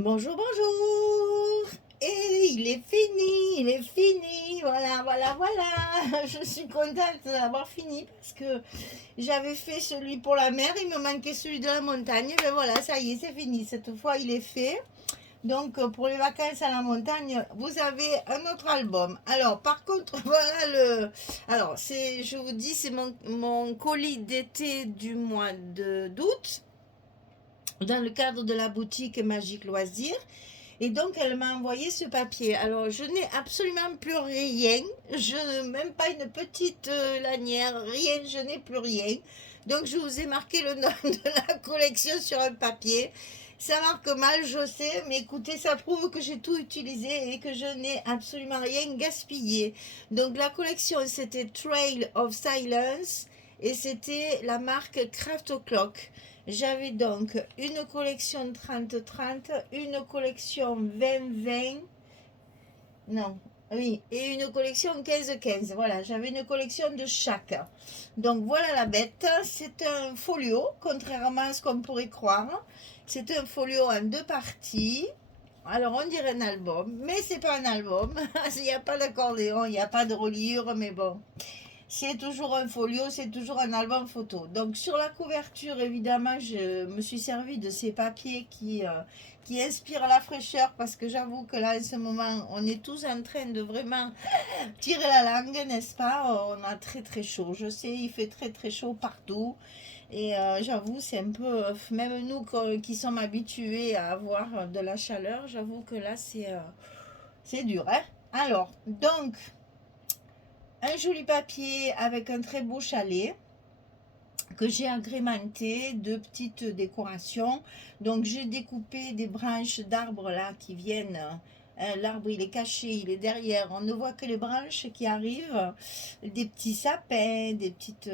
Bonjour, bonjour. Et il est fini. Voilà, voilà, voilà. Je suis contente d'avoir fini parce que j'avais fait celui pour la mer, il me manquait celui de la montagne. Ben voilà, ça y est, c'est fini. Cette fois, il est fait. Donc, pour les vacances à la montagne, vous avez un autre album. Alors, par contre, voilà le. Alors, je vous dis, c'est mon colis d'été du mois d'août dans le cadre de la boutique Magique Loisirs. Et donc, elle m'a envoyé ce papier. Alors, je n'ai absolument plus rien. Même pas une petite lanière, rien, je n'ai plus rien. Donc, je vous ai marqué le nom de la collection sur un papier. Ça marque mal, je sais, mais écoutez, ça prouve que j'ai tout utilisé et que je n'ai absolument rien gaspillé. Donc, la collection, c'était Trail of Silence et c'était la marque Craft O'Clock. J'avais donc une collection 30-30, une collection 20-20, non, oui, et une collection 15-15. Voilà, j'avais une collection de chaque. Donc voilà la bête. C'est un folio, contrairement à ce qu'on pourrait croire. C'est un folio en deux parties. Alors on dirait un album, mais c'est pas un album. Il n'y a pas d'accordéon, il n'y a pas de reliure, mais bon. C'est toujours un folio, c'est toujours un album photo. Donc sur la couverture, évidemment, je me suis servi de ces papiers qui inspirent la fraîcheur parce que j'avoue que là, en ce moment, on est tous en train de vraiment tirer la langue, n'est-ce pas? On a très très chaud. Je sais, il fait très très chaud partout. Et j'avoue, c'est un peu, même nous qui sommes habitués à avoir de la chaleur, j'avoue que là, c'est dur, hein? Alors, donc, un joli papier avec un très beau chalet que j'ai agrémenté de petites décorations. Donc j'ai découpé des branches d'arbres là qui viennent. L'arbre il est caché, il est derrière. On ne voit que les branches qui arrivent. Des petits sapins, des petites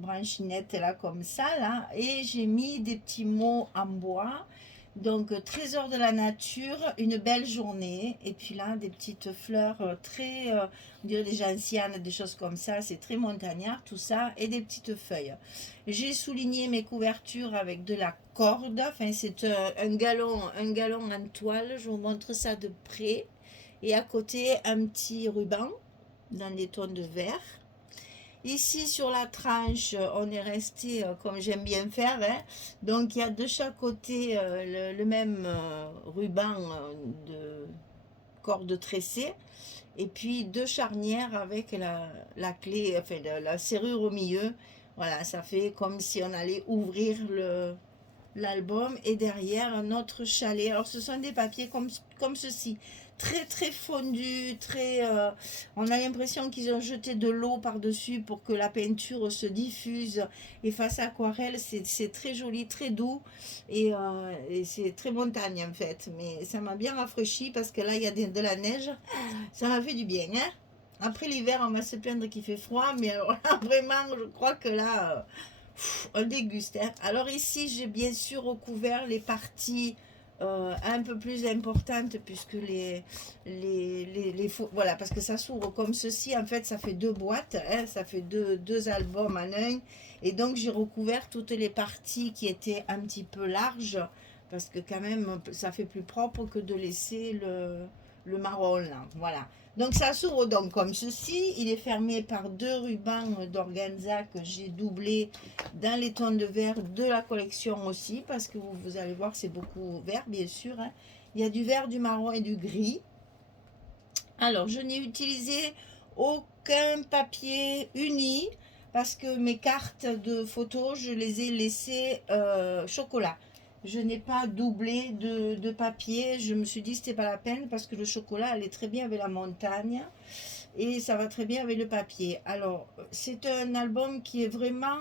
branchinettes là comme ça là. Et j'ai mis des petits mots en bois. Donc, trésor de la nature, une belle journée. Et puis là, des petites fleurs très, on dirait des gentianes, des choses comme ça. C'est très montagnard, tout ça. Et des petites feuilles. J'ai souligné mes couvertures avec de la corde. Enfin, c'est un galon en toile. Je vous montre ça de près. Et à côté, un petit ruban dans des tons de vert. Ici, sur la tranche, on est resté comme j'aime bien faire, hein. Donc, il y a de chaque côté le même ruban de corde tressée. Et puis, deux charnières avec la clé, enfin, la serrure au milieu. Voilà, ça fait comme si on allait ouvrir l'album et derrière notre chalet. Alors ce sont des papiers comme ceci, très très fondus, très, on a l'impression qu'ils ont jeté de l'eau par-dessus pour que la peinture se diffuse et face aquarelle, c'est très joli, très doux et c'est très montagne en fait. Mais ça m'a bien rafraîchi parce que là il y a de la neige, ça m'a fait du bien, hein. Après l'hiver, on va se plaindre qu'il fait froid, mais alors là, vraiment, je crois que là, on déguste, hein. Alors ici, j'ai bien sûr recouvert les parties un peu plus importantes puisque voilà, parce que ça s'ouvre comme ceci. En fait, ça fait deux boîtes, hein, ça fait deux albums en un. Et donc, j'ai recouvert toutes les parties qui étaient un petit peu larges parce que quand même, ça fait plus propre que de laisser le marron là. Voilà. Donc ça s'ouvre donc comme ceci. Il est fermé par deux rubans d'organza que j'ai doublés dans les tons de vert de la collection aussi, parce que vous allez voir, c'est beaucoup vert, bien sûr, hein. Il y a du vert, du marron et du gris. Alors, je n'ai utilisé aucun papier uni parce que mes cartes de photos, je les ai laissées chocolat. Je n'ai pas doublé de papier. Je me suis dit que c'était pas la peine parce que le chocolat allait très bien avec la montagne et ça va très bien avec le papier. Alors, c'est un album qui est vraiment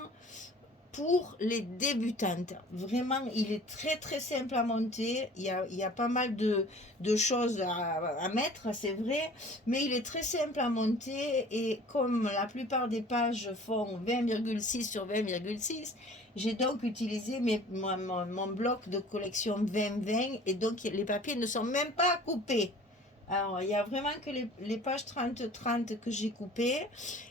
pour les débutantes. Vraiment, il est très très simple à monter. Il y a pas mal de choses à mettre, c'est vrai, mais il est très simple à monter. Et comme la plupart des pages font 20,6 sur 20,6, j'ai donc utilisé mon bloc de collection 20-20 et donc les papiers ne sont même pas coupés. Alors, il y a vraiment que les pages 30-30 que j'ai coupées.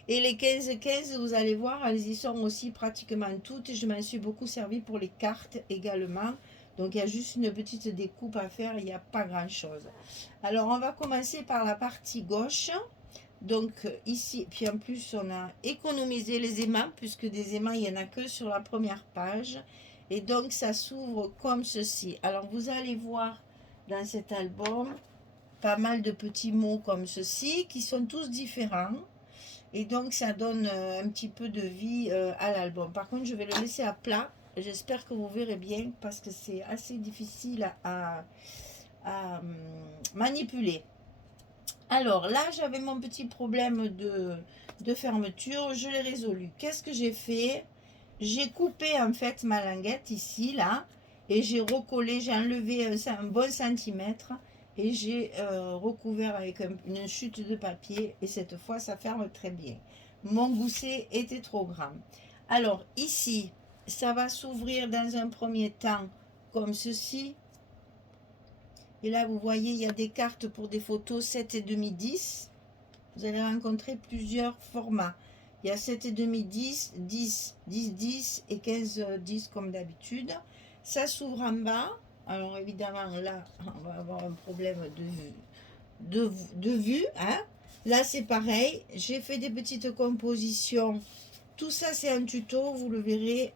Et les 15-15, vous allez voir, elles y sont aussi pratiquement toutes. Et je m'en suis beaucoup servi pour les cartes également. Donc il y a juste une petite découpe à faire, il n'y a pas grand chose. Alors on va commencer par la partie gauche. Donc ici, puis en plus on a économisé les aimants, puisque des aimants il n'y en a que sur la première page. Et donc ça s'ouvre comme ceci. Alors vous allez voir dans cet album pas mal de petits mots comme ceci, qui sont tous différents. Et donc ça donne un petit peu de vie à l'album. Par contre je vais le laisser à plat. J'espère que vous verrez bien, parce que c'est assez difficile à manipuler. Alors là, j'avais mon petit problème de fermeture, je l'ai résolu. Qu'est-ce que j'ai fait? J'ai coupé en fait ma languette ici, là, et j'ai recollé, j'ai enlevé un bon centimètre, et j'ai recouvert avec une chute de papier, et cette fois, ça ferme très bien. Mon gousset était trop grand. Alors ici, ça va s'ouvrir dans un premier temps comme ceci. Et là, vous voyez, il y a des cartes pour des photos 7,5, 10. Vous allez rencontrer plusieurs formats. Il y a 7,5, 10, 10, 10, 10 et 15, 10 comme d'habitude. Ça s'ouvre en bas. Alors évidemment, là, on va avoir un problème de vue. Hein. Là, c'est pareil. J'ai fait des petites compositions. Tout ça, c'est un tuto. Vous le verrez.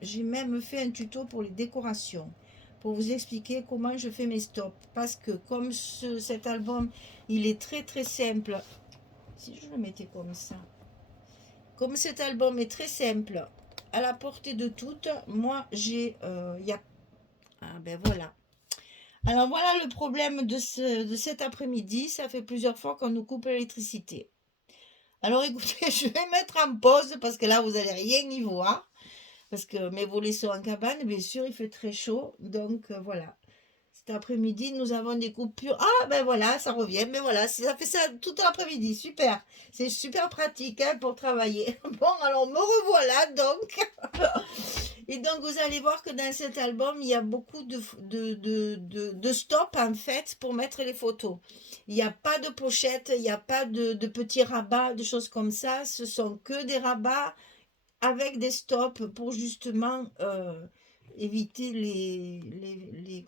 J'ai même fait un tuto pour les décorations, pour vous expliquer comment je fais mes stops. Parce que comme cet album, il est très très simple. Si je le mettais comme ça. Comme cet album est très simple, à la portée de toutes, moi j'ai... Ah ben voilà. Alors voilà le problème de cet après-midi. Ça fait plusieurs fois qu'on nous coupe l'électricité. Alors écoutez, je vais mettre en pause parce que là vous n'allez rien y voir. Parce que mes volets sont en cabane, bien sûr, il fait très chaud. Donc voilà. Cet après-midi, nous avons des coupures. Ah ben voilà, ça revient. Mais voilà, ça fait ça tout l'après-midi. Super. C'est super pratique hein, pour travailler. Bon, alors me revoilà donc. Et donc vous allez voir que dans cet album, il y a beaucoup de stops en fait pour mettre les photos. Il n'y a pas de pochette, il n'y a pas de petits rabats, de choses comme ça. Ce sont que des rabats avec des stops pour justement éviter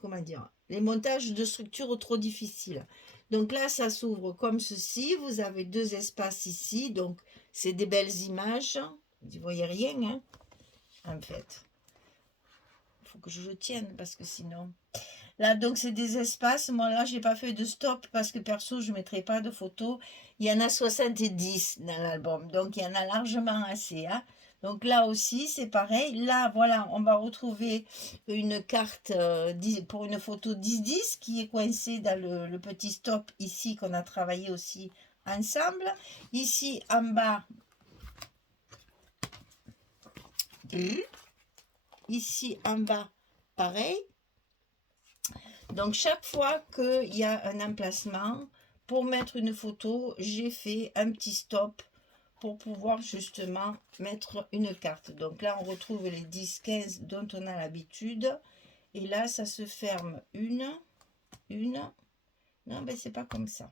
comment dire, les montages de structures trop difficiles. Donc là, ça s'ouvre comme ceci. Vous avez deux espaces ici. Donc, c'est des belles images. Vous ne voyez rien, hein, en fait. Il faut que je le tienne parce que sinon... Là, donc, c'est des espaces. Moi, là, je n'ai pas fait de stop parce que perso, je ne mettrai pas de photos. Il y en a 70 dans l'album. Donc, il y en a largement assez. Hein. Donc, là aussi, c'est pareil. Là, voilà, on va retrouver une carte pour une photo 10-10 qui est coincée dans le petit stop ici qu'on a travaillé aussi ensemble. Ici, en bas, ici, en bas, pareil. Donc, chaque fois qu'il y a un emplacement, pour mettre une photo, j'ai fait un petit stop pour pouvoir justement mettre une carte. Donc là, on retrouve les 10, 15 dont on a l'habitude. Et là, ça se ferme une. Non, ben c'est pas comme ça.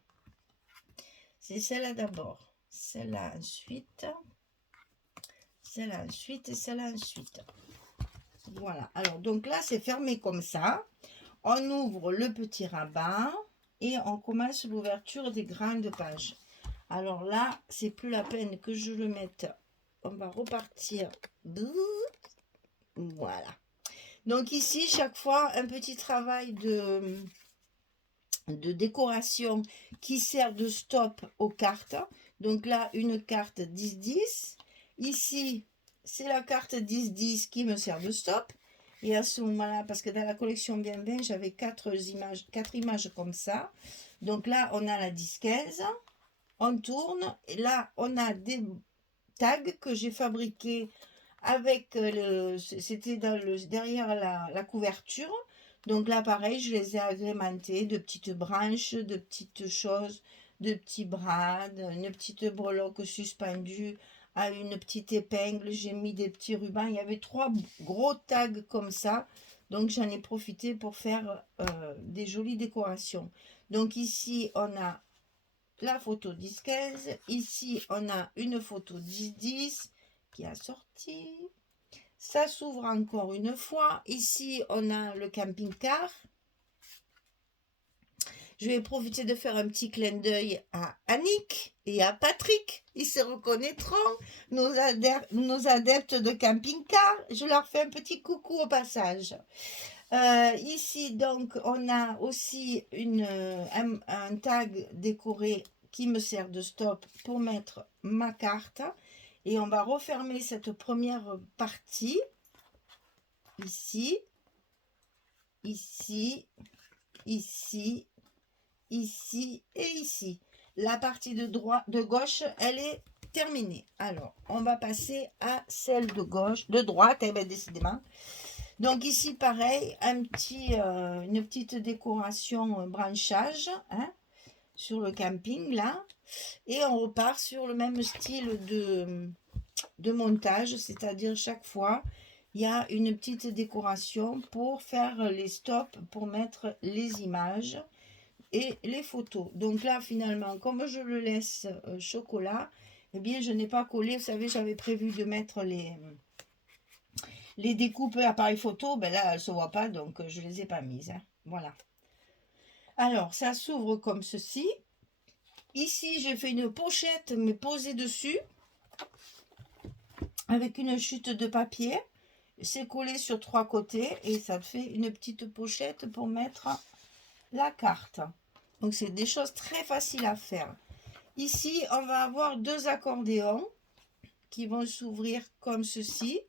C'est celle-là d'abord. Celle-là ensuite. Celle-là ensuite et celle-là ensuite. Voilà. Alors, donc là, c'est fermé comme ça. On ouvre le petit rabat et on commence l'ouverture des grandes pages. Alors là, c'est plus la peine que je le mette. On va repartir. Voilà. Donc ici, chaque fois, un petit travail de décoration qui sert de stop aux cartes. Donc là, une carte 10-10. Ici, c'est la carte 10-10 qui me sert de stop. Et à ce moment-là, parce que dans la collection Bien Bien, j'avais 4 images comme ça. Donc là, on a la 10-15. On tourne. Et là, on a des tags que j'ai fabriqués avec c'était derrière la couverture. Donc là, pareil, je les ai agrémentés de petites branches, de petites choses, de petits brades, une petite breloque suspendue à une petite épingle. J'ai mis des petits rubans. Il y avait 3 gros tags comme ça. Donc j'en ai profité pour faire des jolies décorations. Donc ici, on a la photo 10-15. Ici, on a une photo 10-10 qui a sorti. Ça s'ouvre encore une fois. Ici, on a le camping-car. Je vais profiter de faire un petit clin d'œil à Annick et à Patrick. Ils se reconnaîtront, nos adeptes de camping-car. Je leur fais un petit coucou au passage. Ici, donc, on a aussi un tag décoré qui me sert de stop pour mettre ma carte. Et on va refermer cette première partie. Ici, ici, ici, ici et ici. La partie de gauche, elle est terminée. Alors, on va passer à celle de droite, eh bien, décidément. Donc ici, pareil, une petite décoration branchage, hein, sur le camping, là. Et on repart sur le même style de montage, c'est-à-dire chaque fois, il y a une petite décoration pour faire les stops, pour mettre les images et les photos. Donc là, finalement, comme je le laisse chocolat, eh bien, je n'ai pas collé. Vous savez, j'avais prévu de mettre les découpes appareil photo. Ben là, elles ne se voient pas, donc je ne les ai pas mises. Hein. Voilà. Alors, ça s'ouvre comme ceci. Ici, j'ai fait une pochette, mais posée dessus, avec une chute de papier. C'est collé sur 3 côtés et ça fait une petite pochette pour mettre la carte. Donc c'est des choses très faciles à faire. Ici, on va avoir 2 accordéons qui vont s'ouvrir comme ceci.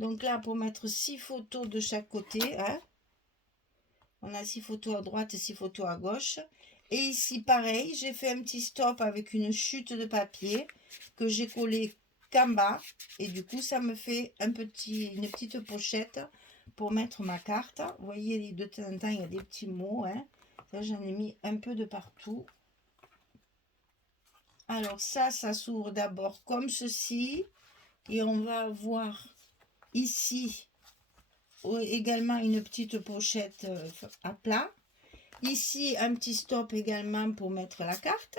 Donc là, pour mettre 6 photos de chaque côté. Hein. On a 6 photos à droite et 6 photos à gauche. Et ici, pareil, j'ai fait un petit stop avec une chute de papier que j'ai collé qu'en bas. Et du coup, ça me fait une petite pochette pour mettre ma carte. Vous voyez, de temps en temps, il y a des petits mots. Hein. Là, j'en ai mis un peu de partout. Alors ça s'ouvre d'abord comme ceci. Et on va avoir ici également une petite pochette à plat. Ici, un petit stop également pour mettre la carte.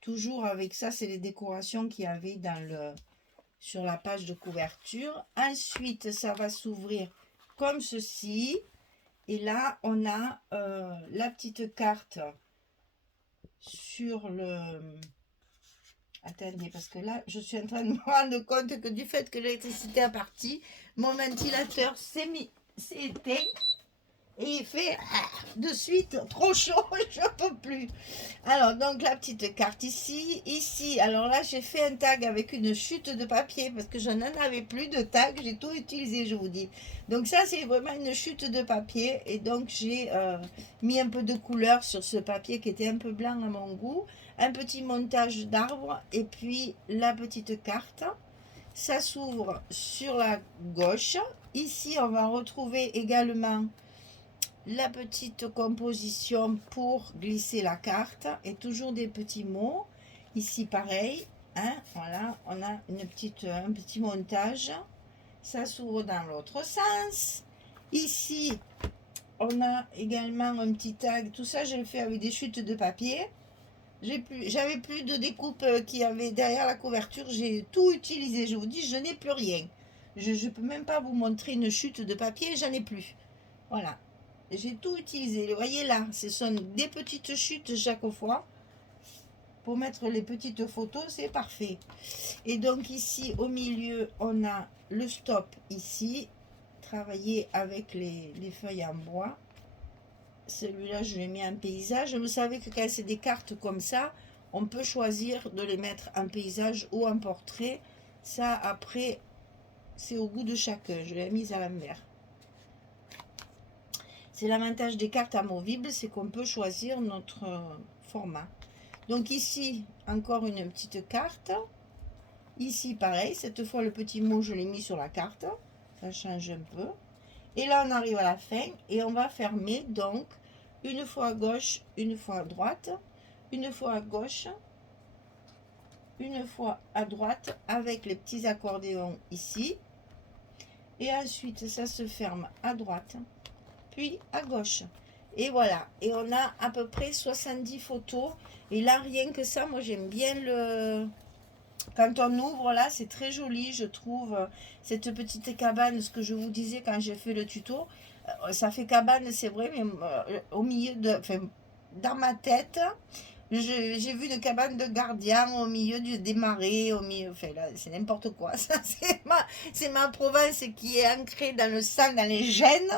Toujours avec ça, c'est les décorations qu'il y avait sur la page de couverture. Ensuite, ça va s'ouvrir comme ceci. Et là, on a la petite carte sur le... Attendez, parce que là, je suis en train de me rendre compte que du fait que l'électricité est partie, mon ventilateur s'est éteint. Et il fait de suite trop chaud, je ne peux plus. Alors, donc la petite carte ici. Ici, alors là, j'ai fait un tag avec une chute de papier parce que je n'en avais plus de tag. J'ai tout utilisé, je vous dis. Donc ça, c'est vraiment une chute de papier. Et donc, j'ai mis un peu de couleur sur ce papier qui était un peu blanc à mon goût. Un petit montage d'arbres et puis la petite carte. Ça s'ouvre sur la gauche. Ici, on va retrouver également la petite composition pour glisser la carte et toujours des petits mots. Ici pareil, hein, voilà, on a un petit montage. Ça s'ouvre dans l'autre sens. Ici, on a également un petit tag. Tout ça, je le fais avec des chutes de papier. J'avais plus de découpe qu'il y avait derrière la couverture. J'ai tout utilisé. Je vous dis, je n'ai plus rien. Je ne peux même pas vous montrer une chute de papier. J'en ai plus. Voilà. J'ai tout utilisé. Vous voyez là, ce sont des petites chutes chaque fois. Pour mettre les petites photos, c'est parfait. Et donc ici, au milieu, on a le stop ici. Travailler avec les feuilles en bois. Celui-là, je l'ai mis en paysage. Vous savez que quand c'est des cartes comme ça, on peut choisir de les mettre en paysage ou en portrait. Ça, après, c'est au goût de chacun. Je l'ai mise à l'envers. C'est l'avantage des cartes amovibles, c'est qu'on peut choisir notre format. Donc ici, encore une petite carte. Ici, pareil, cette fois le petit mot, je l'ai mis sur la carte. Ça change un peu. Et là, on arrive à la fin et on va fermer. Donc, une fois à gauche, une fois à droite, une fois à gauche, une fois à droite avec les petits accordéons ici. Et ensuite, ça se ferme à droite, puis à gauche. Et voilà, et on a à peu près 70 photos. Et là, rien que ça, moi j'aime bien Quand on ouvre là, c'est très joli, je trouve, cette petite cabane, ce que je vous disais quand j'ai fait le tuto. Ça fait cabane, c'est vrai, mais au milieu de, enfin, dans ma tête, j'ai vu une cabane de gardien au milieu des marais, au milieu, enfin là, c'est n'importe quoi. Ça, c'est ma Provence qui est ancrée dans le sang, dans les gènes,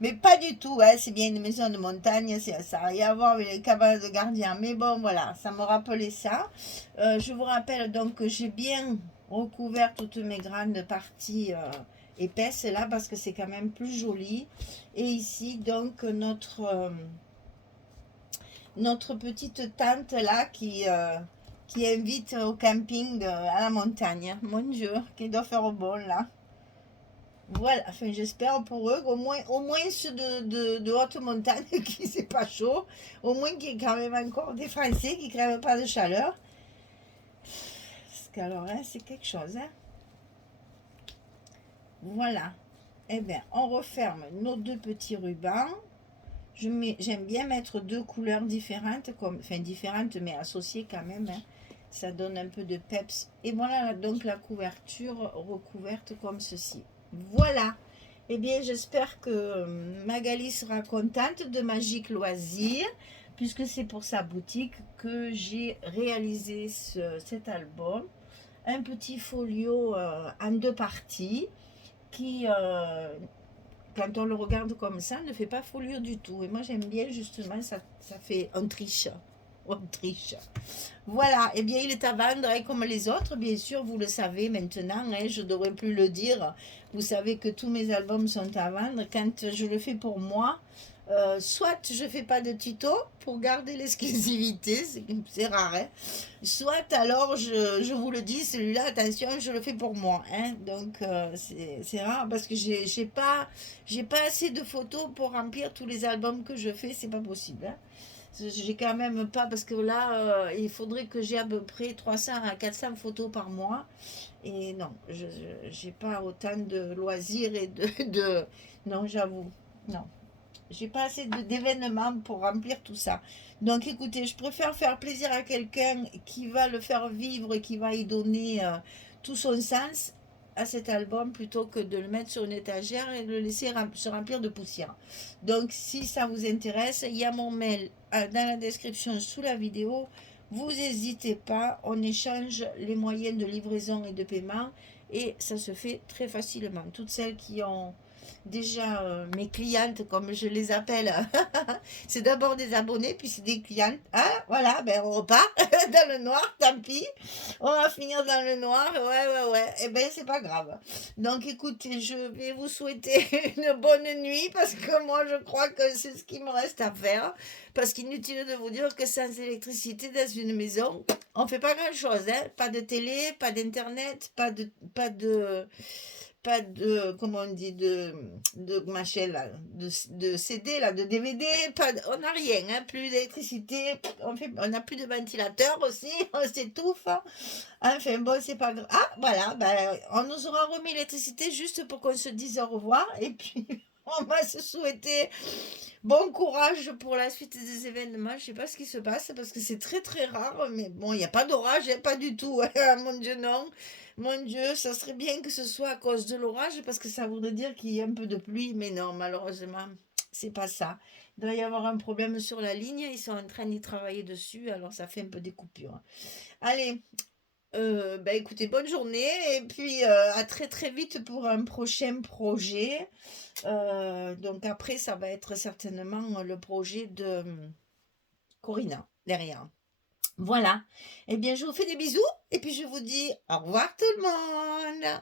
mais pas du tout. Hein, c'est bien une maison de montagne, ça n'a rien à voir avec les cabanes de gardien. Mais bon, voilà, ça me rappelait ça. Je vous rappelle donc que j'ai bien recouvert toutes mes grandes parties épaisses là parce que c'est quand même plus joli. Et ici, donc, notre petite tante là qui invite au camping à la montagne. Mon Dieu, qui doit faire bon là. Voilà, enfin j'espère pour eux, au moins ceux de haute montagne qui c'est pas chaud, au moins qu'il y ait quand même encore des Français qui ne crèvent pas de chaleur. Parce qu'alors hein, c'est quelque chose. Hein. Voilà. Eh bien, on referme nos deux petits rubans. J'aime bien mettre deux couleurs différentes, enfin différentes mais associées quand même. Hein. Ça donne un peu de peps. Et voilà donc la couverture recouverte comme ceci. Voilà. Eh bien, j'espère que Magali sera contente de Magique Loisir, puisque c'est pour sa boutique que j'ai réalisé cet album. Un petit folio en deux parties qui, quand on le regarde comme ça, ne fait pas folio du tout. Et moi, j'aime bien justement, ça fait un triche. On triche. Voilà, et eh bien il est à vendre hein, comme les autres, bien sûr, vous le savez maintenant, hein, je ne devrais plus le dire. Vous savez que tous mes albums sont à vendre. Quand je le fais pour moi, soit je ne fais pas de tuto pour garder l'exclusivité, c'est rare, hein, soit alors je vous le dis, celui-là, attention, je le fais pour moi. Hein, donc c'est rare parce que j'ai pas assez de photos pour remplir tous les albums que je fais, c'est pas possible. Hein. J'ai quand même pas, parce que là, il faudrait que j'ai à peu près 300 à 400 photos par mois. Et non, je n'ai pas autant de loisirs et non, j'avoue, non. J'ai pas assez d'événements pour remplir tout ça. Donc écoutez, je préfère faire plaisir à quelqu'un qui va le faire vivre et qui va y donner tout son sens à cet album plutôt que de le mettre sur une étagère et de le laisser se remplir de poussière. Donc si ça vous intéresse, il y a mon mail dans la description sous la vidéo. Vous n'hésitez pas, on échange les moyens de livraison et de paiement et ça se fait très facilement. Toutes celles qui ont déjà mes clientes, comme je les appelle, c'est d'abord des abonnés, puis c'est des clientes. Ah, voilà, ben on repart dans le noir, tant pis. On va finir dans le noir, ouais. Eh ben c'est pas grave. Donc écoutez, je vais vous souhaiter une bonne nuit, parce que moi je crois que c'est ce qu'il me reste à faire. Parce qu'inutile de vous dire que sans électricité dans une maison, on fait pas grand chose. Hein. Pas de télé, pas d'internet, pas de comment on dit de machin là de CD là de DVD on n'a rien hein, plus d'électricité on n'a plus de ventilateur aussi on s'étouffe hein. Enfin bon c'est pas grave ah voilà ben, on nous aura remis l'électricité juste pour qu'on se dise au revoir et puis on va se souhaiter bon courage pour la suite des événements. Je sais pas ce qui se passe parce que c'est très très rare. Mais bon, il n'y a pas d'orage, hein, pas du tout. Hein, mon Dieu, non. Mon Dieu, ça serait bien que ce soit à cause de l'orage parce que ça voudrait dire qu'il y ait un peu de pluie. Mais non, malheureusement, c'est pas ça. Il doit y avoir un problème sur la ligne. Ils sont en train d'y travailler dessus. Alors ça fait un peu des coupures. Allez, bah écoutez, bonne journée et puis à très très vite pour un prochain projet. Donc après, ça va être certainement le projet de Corinna derrière. Voilà. Eh bien, je vous fais des bisous et puis je vous dis au revoir tout le monde.